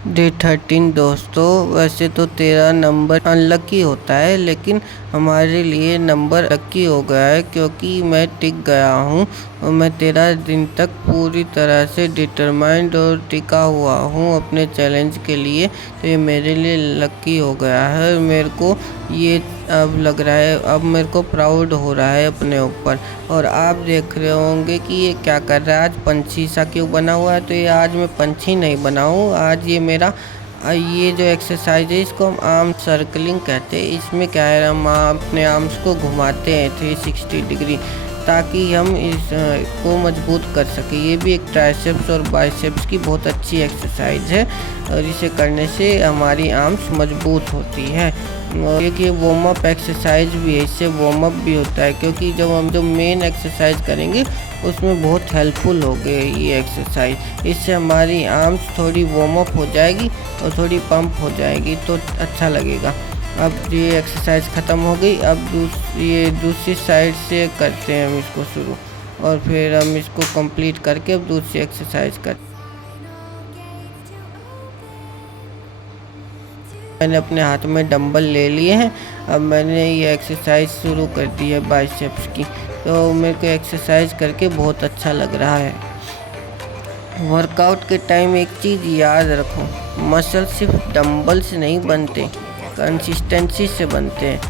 Day 13 दोस्तों, वैसे तो तेरा नंबर अनलकी होता है, लेकिन हमारे लिए नंबर लकी हो गया है क्योंकि मैं टिक गया हूँ और मैं 13 दिन तक पूरी तरह से डिटरमाइंड और टिका हुआ हूँ अपने चैलेंज के लिए। तो ये मेरे लिए लकी हो गया है। मेरे को ये अब लग रहा है, अब मेरे को प्राउड हो रहा है अपने ऊपर। और आप देख रहे होंगे कि ये क्या कर रहा है, आज पंछी सा क्यों बना हुआ है। तो ये आज मैं पंछी नहीं बना हूँ, आज ये मेरा ये जो एक्सरसाइज है इसको हम आर्म सर्कलिंग कहते हैं। इसमें क्या है, हम अपने आर्म्स को घुमाते हैं 360 डिग्री ताकि हम इस को मजबूत कर सकें। ये भी एक ट्राइसेप्स और बाइसेप्स की बहुत अच्छी एक्सरसाइज है और इसे करने से हमारी आर्म्स मजबूत होती है। एक ये वार्म अप एक्सरसाइज भी है, इससे वार्म अप भी होता है क्योंकि जब हम जो मेन एक्सरसाइज करेंगे उसमें बहुत हेल्पफुल हो गए ये एक्सरसाइज। इससे हमारी आर्म्स थोड़ी वार्म अप हो जाएगी और थोड़ी पंप हो जाएगी तो अच्छा लगेगा। अब ये एक्सरसाइज ख़त्म हो गई, अब ये दूसरी साइड से करते हैं हम इसको शुरू, और फिर हम इसको कंप्लीट करके अब दूसरी एक्सरसाइज करते हैं। मैंने अपने हाथ में डंबल ले लिए हैं, अब मैंने ये एक्सरसाइज शुरू कर दी है बाइसेप्स की। तो मेरे को एक्सरसाइज करके बहुत अच्छा लग रहा है। वर्कआउट के टाइम एक चीज़ याद रखो, मसल सिर्फ डंबल से नहीं बनते, कंसिस्टेंसी से बनते हैं।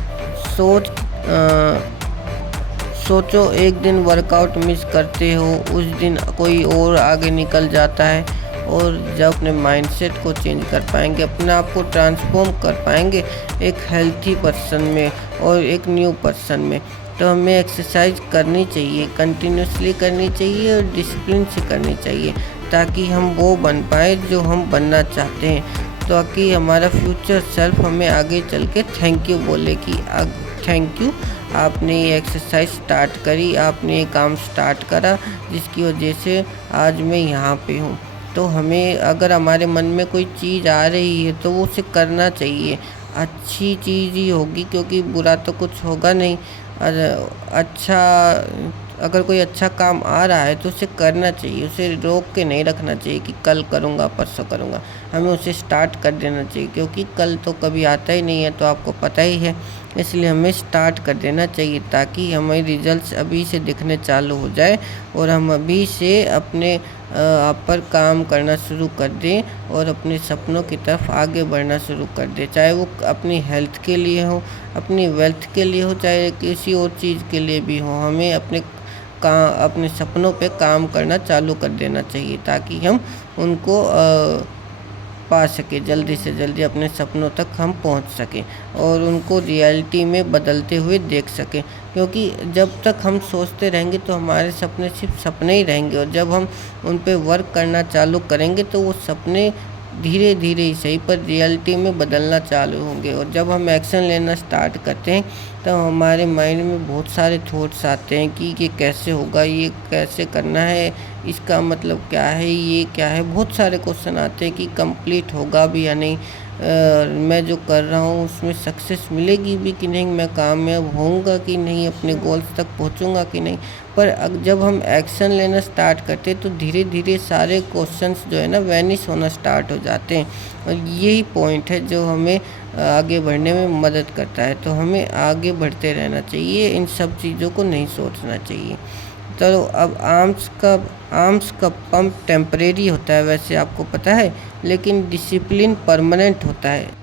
सोचो एक दिन वर्कआउट मिस करते हो, उस दिन कोई और आगे निकल जाता है, और जब अपने माइंडसेट को चेंज कर पाएंगे, अपने आप को ट्रांसफॉर्म कर पाएंगे एक हेल्थी पर्सन में और एक न्यू पर्सन में। तो हमें एक्सरसाइज करनी चाहिए, कंटिन्यूसली करनी चाहिए और डिसिप्लिन से करनी चाहिए ताकि हम वो बन पाए जो हम बनना चाहते हैं, ताकि हमारा फ्यूचर सेल्फ हमें आगे चल के थैंक यू बोले कि थैंक यू, आपने ये एक्सरसाइज स्टार्ट करी, आपने ये काम स्टार्ट करा जिसकी वजह से आज मैं यहाँ पे हूँ। तो हमें अगर हमारे मन में कोई चीज़ आ रही है तो वो उसे करना चाहिए, अच्छी चीज़ ही होगी क्योंकि बुरा तो कुछ होगा नहीं। अच्छा, अगर कोई अच्छा काम आ रहा है तो उसे करना चाहिए, उसे रोक के नहीं रखना चाहिए कि कल करूँगा परसों करूँगा। हमें उसे स्टार्ट कर देना चाहिए क्योंकि कल तो कभी आता ही नहीं है, तो आपको पता ही है। इसलिए हमें स्टार्ट कर देना चाहिए ताकि हमारे रिजल्ट्स अभी से दिखने चालू हो जाए और हम अभी से अपने आप पर काम करना शुरू कर दें और अपने सपनों की तरफ आगे बढ़ना शुरू कर दें, चाहे वो अपनी हेल्थ के लिए हो, अपनी वेल्थ के लिए हो, चाहे किसी और चीज़ के लिए भी हो। हमें अपने सपनों पे काम करना चालू कर देना चाहिए ताकि हम उनको पा सके, जल्दी से जल्दी अपने सपनों तक हम पहुंच सकें और उनको रियलिटी में बदलते हुए देख सकें। क्योंकि जब तक हम सोचते रहेंगे तो हमारे सपने सिर्फ सपने ही रहेंगे, और जब हम उन पे वर्क करना चालू करेंगे तो वो सपने धीरे धीरे ही सही पर रियलिटी में बदलना चालू होंगे। और जब हम एक्शन लेना स्टार्ट करते हैं तो हमारे माइंड में बहुत सारे थॉट्स आते हैं कि ये कैसे होगा, ये कैसे करना है, इसका मतलब क्या है, ये क्या है। बहुत सारे क्वेश्चन आते हैं कि कंप्लीट होगा भी या नहीं, मैं जो कर रहा हूँ उसमें सक्सेस मिलेगी भी कि नहीं, मैं कामयाब होऊंगा कि नहीं, अपने गोल्स तक पहुँचूंगा कि नहीं। पर जब हम एक्शन लेना स्टार्ट करते हैं तो धीरे धीरे सारे क्वेश्चंस जो है ना वैनिश होना स्टार्ट हो जाते हैं, और यही पॉइंट है जो हमें आगे बढ़ने में मदद करता है। तो हमें आगे बढ़ते रहना चाहिए, इन सब चीज़ों को नहीं सोचना चाहिए। चलो, अब आर्म्स का पंप टेम्परेरी होता है वैसे आपको पता है, लेकिन डिसिप्लिन परमानेंट होता है।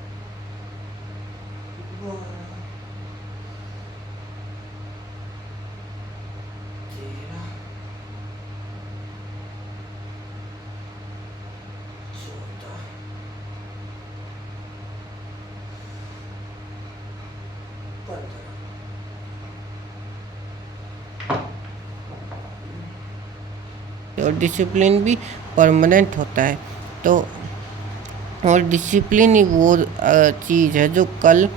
और डिसिप्लिन भी परमानेंट होता है। तो और डिसिप्लिन ही वो चीज़ है जो कल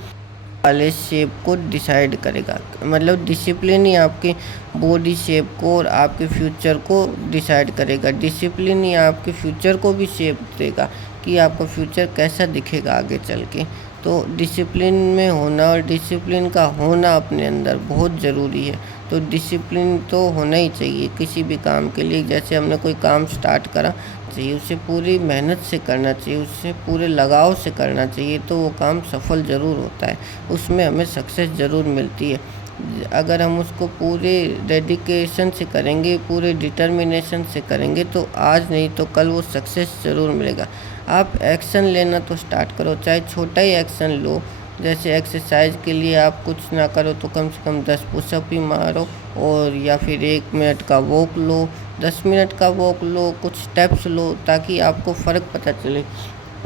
वाले शेप को डिसाइड करेगा। मतलब डिसिप्लिन ही आपके बॉडी शेप को और आपके फ्यूचर को डिसाइड करेगा। डिसिप्लिन ही आपके फ्यूचर को भी शेप देगा कि आपका फ्यूचर कैसा दिखेगा आगे चल के। तो डिसिप्लिन में होना और डिसिप्लिन का होना अपने अंदर बहुत ज़रूरी है। तो डिसिप्लिन तो होना ही चाहिए किसी भी काम के लिए। जैसे हमने कोई काम स्टार्ट करा चाहिए, उसे पूरी मेहनत से करना चाहिए, उसे पूरे लगाव से करना चाहिए, तो वो काम सफल ज़रूर होता है, उसमें हमें सक्सेस ज़रूर मिलती है। अगर हम उसको पूरे डेडिकेशन से करेंगे, पूरे डिटर्मिनेशन से करेंगे, तो आज नहीं तो कल वो सक्सेस ज़रूर मिलेगा। आप एक्शन लेना तो स्टार्ट करो, चाहे छोटा ही एक्शन लो। जैसे एक्सरसाइज के लिए आप कुछ ना करो तो कम से कम 10 पुशअप ही मारो, और या फिर 1 मिनट का वॉक लो, 10 मिनट का वॉक लो, कुछ स्टेप्स लो, ताकि आपको फ़र्क पता चले।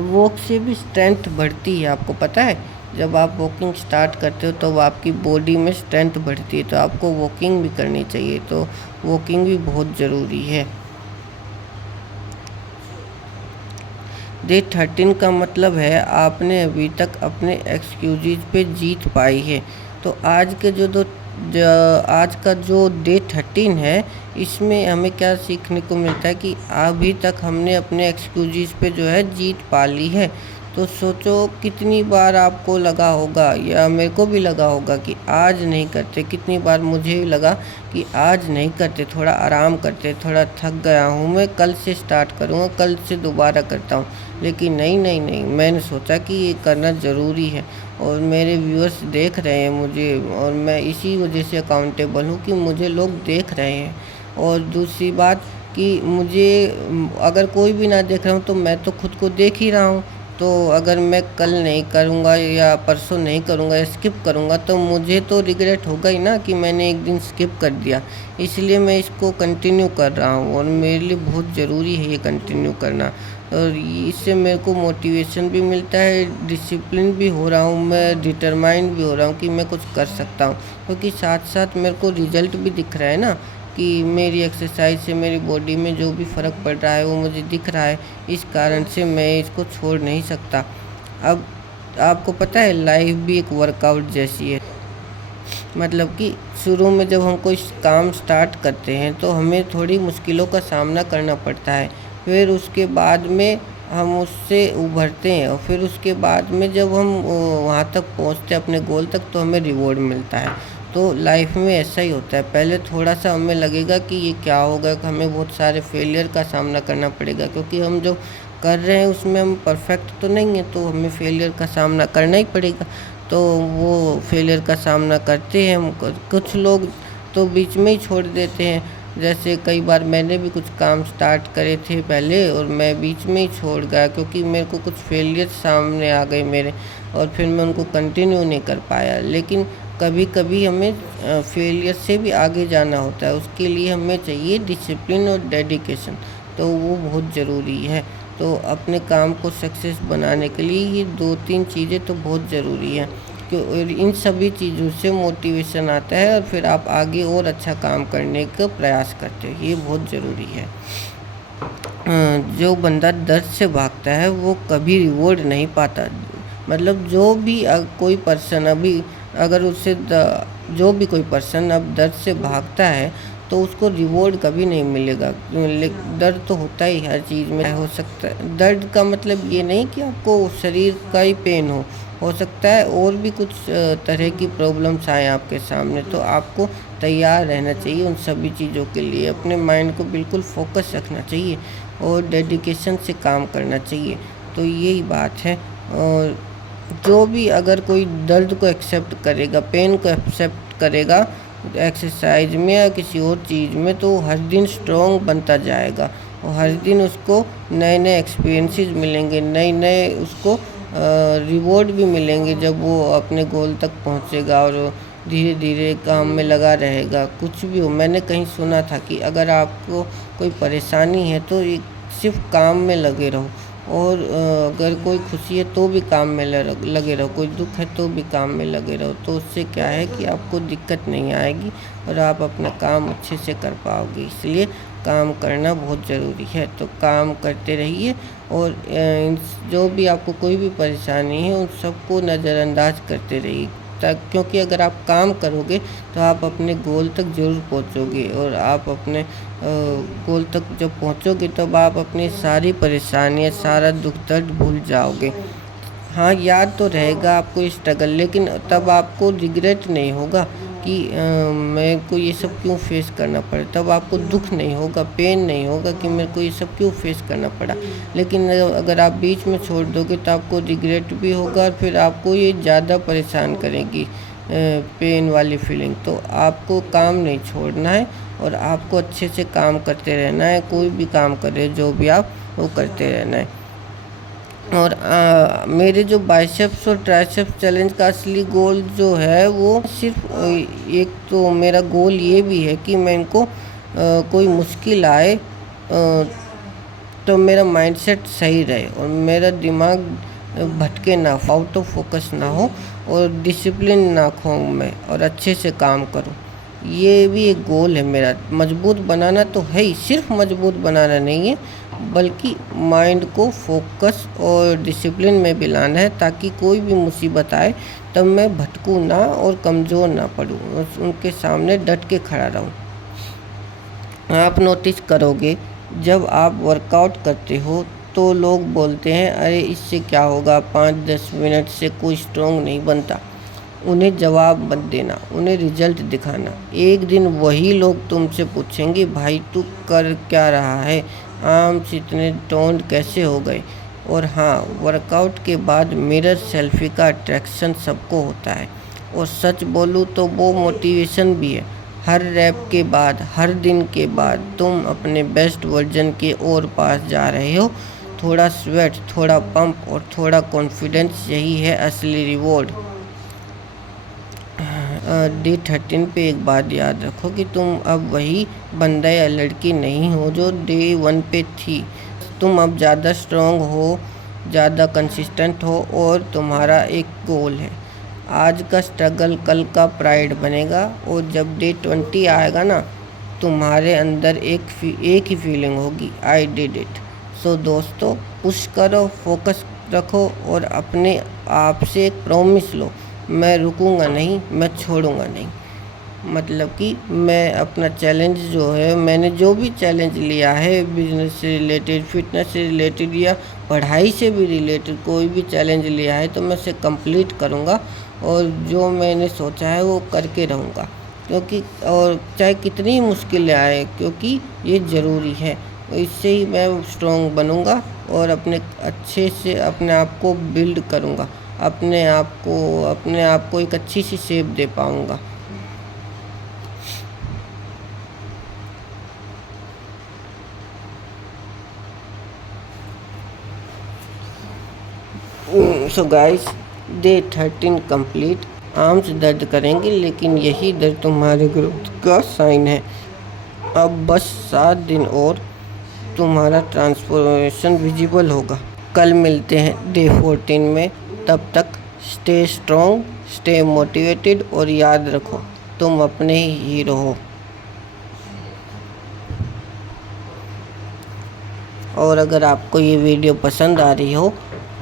वॉक से भी स्ट्रेंथ बढ़ती है, आपको पता है। जब आप वॉकिंग स्टार्ट करते हो तो आपकी बॉडी में स्ट्रेंथ बढ़ती है, तो आपको वॉकिंग भी करनी चाहिए, तो वॉकिंग भी बहुत ज़रूरी है। डे 13 का मतलब है आपने अभी तक अपने एक्सक्यूज़ पे जीत पाई है। तो आज का जो डे 13 है, इसमें हमें क्या सीखने को मिलता है कि अभी तक हमने अपने एक्सक्यूज़ पे जो है जीत पा ली है। तो सोचो कितनी बार आपको लगा होगा, या मेरे को भी लगा होगा कि आज नहीं करते, कितनी बार मुझे भी लगा कि आज नहीं करते, थोड़ा आराम करते, थोड़ा थक गया हूँ मैं, कल से स्टार्ट करूँगा, कल से दोबारा करता हूँ। लेकिन नहीं नहीं नहीं, मैंने सोचा कि ये करना ज़रूरी है, और मेरे व्यूअर्स देख रहे हैं मुझे, और मैं इसी वजह से अकाउंटेबल हूँ कि मुझे लोग देख रहे हैं। और दूसरी बात कि मुझे अगर कोई भी ना देख रहा हूँ तो मैं तो खुद को देख ही रहा हूँ। तो अगर मैं कल नहीं करूँगा या परसों नहीं करूँगा या स्किप करूँगा, तो मुझे तो रिग्रेट होगा ही ना कि मैंने एक दिन स्किप कर दिया। इसलिए मैं इसको कंटिन्यू कर रहा हूँ, और मेरे लिए बहुत ज़रूरी है ये कंटिन्यू करना। और इससे मेरे को मोटिवेशन भी मिलता है, डिसिप्लिन भी हो रहा हूँ, मैं डिटरमाइंड भी हो रहा हूँ कि मैं कुछ कर सकता हूँ, क्योंकि साथ साथ मेरे को रिज़ल्ट भी दिख रहा है ना, कि मेरी एक्सरसाइज से मेरी बॉडी में जो भी फ़र्क पड़ रहा है वो मुझे दिख रहा है। इस कारण से मैं इसको छोड़ नहीं सकता। अब आपको पता है, लाइफ भी एक वर्कआउट जैसी है। मतलब कि शुरू में जब हम कोई काम स्टार्ट करते हैं तो हमें थोड़ी मुश्किलों का सामना करना पड़ता है, फिर उसके बाद में हम उससे उभरते हैं, और फिर उसके बाद में जब हम वहाँ तक पहुँचते हैं अपने गोल तक, तो हमें रिवॉर्ड मिलता है। तो लाइफ में ऐसा ही होता है, पहले थोड़ा सा हमें लगेगा कि ये क्या होगा, कि हमें बहुत सारे फेलियर का सामना करना पड़ेगा, क्योंकि हम जो कर रहे हैं उसमें हम परफेक्ट तो नहीं है, तो हमें फेलियर का सामना करना ही पड़ेगा। तो वो फेलियर का सामना करते हैं हम। कुछ लोग तो बीच में ही छोड़ देते हैं, जैसे कई बार मैंने भी कुछ काम स्टार्ट करे थे पहले, और मैं बीच में ही छोड़ गया क्योंकि मेरे को कुछ फेलियर सामने आ गए मेरे, और फिर मैं उनको कंटिन्यू नहीं कर पाया। लेकिन कभी कभी हमें फेलियर से भी आगे जाना होता है, उसके लिए हमें चाहिए डिसिप्लिन और डेडिकेशन, तो वो बहुत ज़रूरी है। तो अपने काम को सक्सेस बनाने के लिए ये 2-3 चीज़ें तो बहुत ज़रूरी हैं, कि और इन सभी चीज़ों से मोटिवेशन आता है, और फिर आप आगे और अच्छा काम करने का प्रयास करते हो, ये बहुत ज़रूरी है। जो बंदा दर्द से भागता है वो कभी रिवॉर्ड नहीं पाता। मतलब जो भी कोई पर्सन अभी, अगर जो भी कोई पर्सन अब दर्द से भागता है, तो उसको रिवॉर्ड कभी नहीं मिलेगा। दर्द तो होता ही हर चीज़ में हो सकता है। दर्द का मतलब ये नहीं कि आपको शरीर का ही पेन हो सकता है और भी कुछ तरह की प्रॉब्लम्स आए आपके सामने, तो आपको तैयार रहना चाहिए उन सभी चीज़ों के लिए। अपने माइंड को बिल्कुल फोकस रखना चाहिए और डेडिकेशन से काम करना चाहिए। तो यही बात है। और जो भी अगर कोई दर्द को एक्सेप्ट करेगा, पेन को एक्सेप्ट करेगा एक्सरसाइज में या किसी और चीज़ में, तो हर दिन स्ट्रॉन्ग बनता जाएगा, और हर दिन उसको नए नए एक्सपीरियंसेस मिलेंगे, नए नए उसको रिवॉर्ड भी मिलेंगे जब वो अपने गोल तक पहुंचेगा और धीरे धीरे काम में लगा रहेगा। कुछ भी हो, मैंने कहीं सुना था कि अगर आपको कोई परेशानी है तो सिर्फ काम में लगे रहो, और अगर कोई खुशी है तो भी काम में लगे रहो, कोई दुख है तो भी काम में लगे रहो। तो उससे क्या है कि आपको दिक्कत नहीं आएगी और आप अपना काम अच्छे से कर पाओगे। इसलिए काम करना बहुत ज़रूरी है, तो काम करते रहिए, और जो भी आपको कोई भी परेशानी है उन सबको नज़रअंदाज करते रहिए, क्योंकि अगर आप काम करोगे तो आप अपने गोल तक ज़रूर पहुंचोगे, और आप अपने गोल तक जब पहुंचोगे तब आप अपनी सारी परेशानियां, सारा दुख दर्द भूल जाओगे। हाँ, याद तो रहेगा आपको स्ट्रगल, लेकिन तब आपको रिग्रेट नहीं होगा कि मेरे को ये सब क्यों फेस करना पड़ा। तब आपको दुख नहीं होगा, पेन नहीं होगा कि मेरे को ये सब क्यों फेस करना पड़ा। लेकिन अगर आप बीच में छोड़ दोगे तो आपको रिग्रेट भी होगा और फिर आपको ये ज़्यादा परेशान करेगी पेन वाली फीलिंग। तो आपको काम नहीं छोड़ना है और आपको अच्छे से काम करते रहना है। कोई भी काम करे, जो भी आप वो करते रहना है। और मेरे जो बाइसेप्स और ट्राइसेप्स चैलेंज का असली गोल जो है वो सिर्फ एक तो मेरा गोल ये भी है कि मैं इनको कोई मुश्किल आए तो मेरा माइंडसेट सही रहे और मेरा दिमाग भटके ना, आउट ऑफ फोकस ना हो और डिसिप्लिन ना खोऊं मैं और अच्छे से काम करूं। ये भी एक गोल है मेरा। मजबूत बनाना तो है ही, सिर्फ मजबूत बनाना नहीं है बल्कि माइंड को फोकस और डिसिप्लिन में भी लाना है, ताकि कोई भी मुसीबत आए तब मैं भटकूं ना और कमज़ोर ना पड़ूं और उनके सामने डट के खड़ा रहूं। आप नोटिस करोगे जब आप वर्कआउट करते हो तो लोग बोलते हैं अरे इससे क्या होगा, 5-10 मिनट से कोई स्ट्रॉन्ग नहीं बनता। उन्हें जवाब मत देना, उन्हें रिजल्ट दिखाना। एक दिन वही लोग तुमसे पूछेंगे भाई तू कर क्या रहा है, आर्म्स इतने टोन्ड कैसे हो गए। और हाँ, वर्कआउट के बाद मिरर सेल्फी का अट्रैक्शन सबको होता है और सच बोलूँ तो वो मोटिवेशन भी है। हर रैप के बाद, हर दिन के बाद तुम अपने बेस्ट वर्जन के और पास जा रहे हो। थोड़ा स्वेट, थोड़ा पंप और थोड़ा कॉन्फिडेंस, यही है असली रिवॉर्ड। डे 13 पे एक बात याद रखो कि तुम अब वही बंदा या लड़की नहीं हो जो डे 1 पे थी। तुम अब ज़्यादा स्ट्रॉन्ग हो, ज़्यादा कंसिस्टेंट हो और तुम्हारा एक गोल है। आज का स्ट्रगल कल का प्राइड बनेगा और जब डे 20 आएगा ना, तुम्हारे अंदर एक ही फीलिंग होगी, आई डिड इट। सो दोस्तों, पुश करो, फोकस रखो और अपने आप से एक प्रॉमिस लो, मैं रुकूंगा नहीं, मैं छोड़ूंगा नहीं। मतलब कि मैं अपना चैलेंज जो है, मैंने जो भी चैलेंज लिया है बिजनेस से रिलेटेड, फिटनेस से रिलेटेड या पढ़ाई से भी रिलेटेड कोई भी चैलेंज लिया है तो मैं उसे कंप्लीट करूँगा और जो मैंने सोचा है वो करके रहूँगा। क्योंकि और चाहे कितनी मुश्किलें आए, क्योंकि ये ज़रूरी है। इससे ही मैं स्ट्रॉन्ग बनूँगा और अपने अच्छे से अपने आप को बिल्ड करूँगा, अपने आप को एक अच्छी सी शेप दे पाऊँगा। So guys, day 13 complete. Arms दर्द करेंगे लेकिन यही दर्द तुम्हारे ग्रोथ का साइन है। अब बस 7 दिन और तुम्हारा ट्रांसफॉर्मेशन विजिबल होगा। कल मिलते हैं डे 14 में। तब तक स्टे स्ट्रॉन्ग, स्टे मोटिवेटेड और याद रखो तुम अपने ही हीरो हो। और अगर आपको ये वीडियो पसंद आ रही हो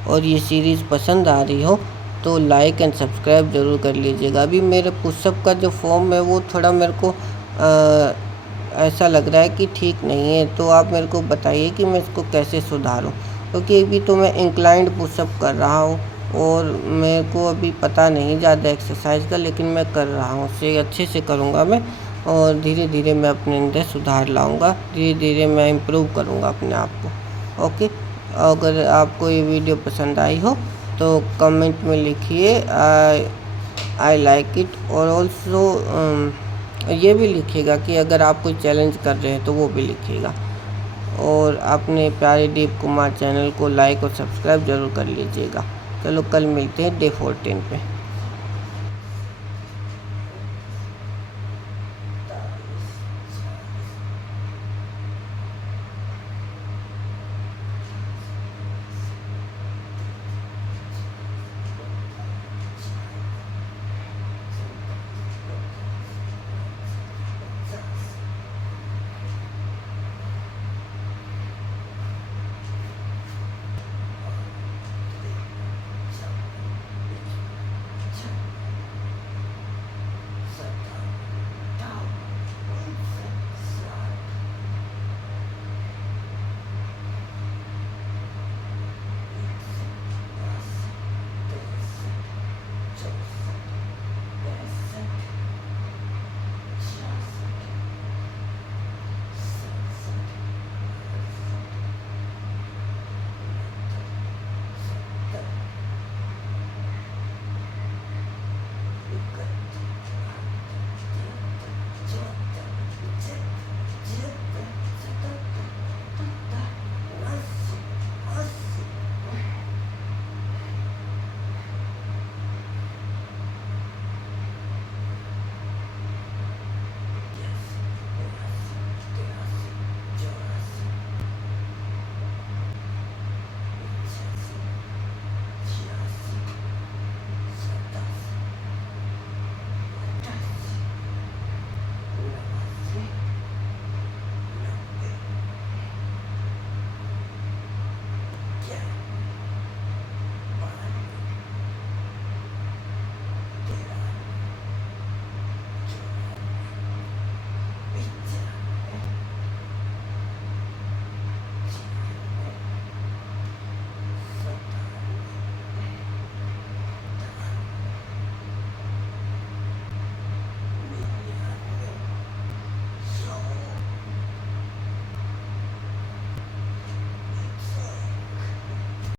और ये सीरीज़ पसंद आ रही हो तो लाइक एंड सब्सक्राइब ज़रूर कर लीजिएगा। अभी मेरे पुशअप का जो फॉर्म है वो थोड़ा मेरे को ऐसा लग रहा है कि ठीक नहीं है, तो आप मेरे को बताइए कि मैं इसको कैसे सुधारूं। क्योंकि अभी तो मैं इंक्लाइंड पुशअप कर रहा हूँ और मेरे को अभी पता नहीं ज़्यादा एक्सरसाइज का, लेकिन मैं कर रहा हूँ, उसे अच्छे से करूँगा मैं और धीरे धीरे मैं अपने अंदर सुधार लाऊँगा, धीरे धीरे मैं इम्प्रूव करूँगा अपने आप को। ओके, अगर आपको ये वीडियो पसंद आई हो तो कमेंट में लिखिए आई लाइक इट, और ऑल्सो ये भी लिखिएगा कि अगर आप कोई चैलेंज कर रहे हैं तो वो भी लिखिएगा। और अपने प्यारे दीप कुमार चैनल को लाइक और सब्सक्राइब ज़रूर कर लीजिएगा। चलो कल मिलते हैं डे 14 पे।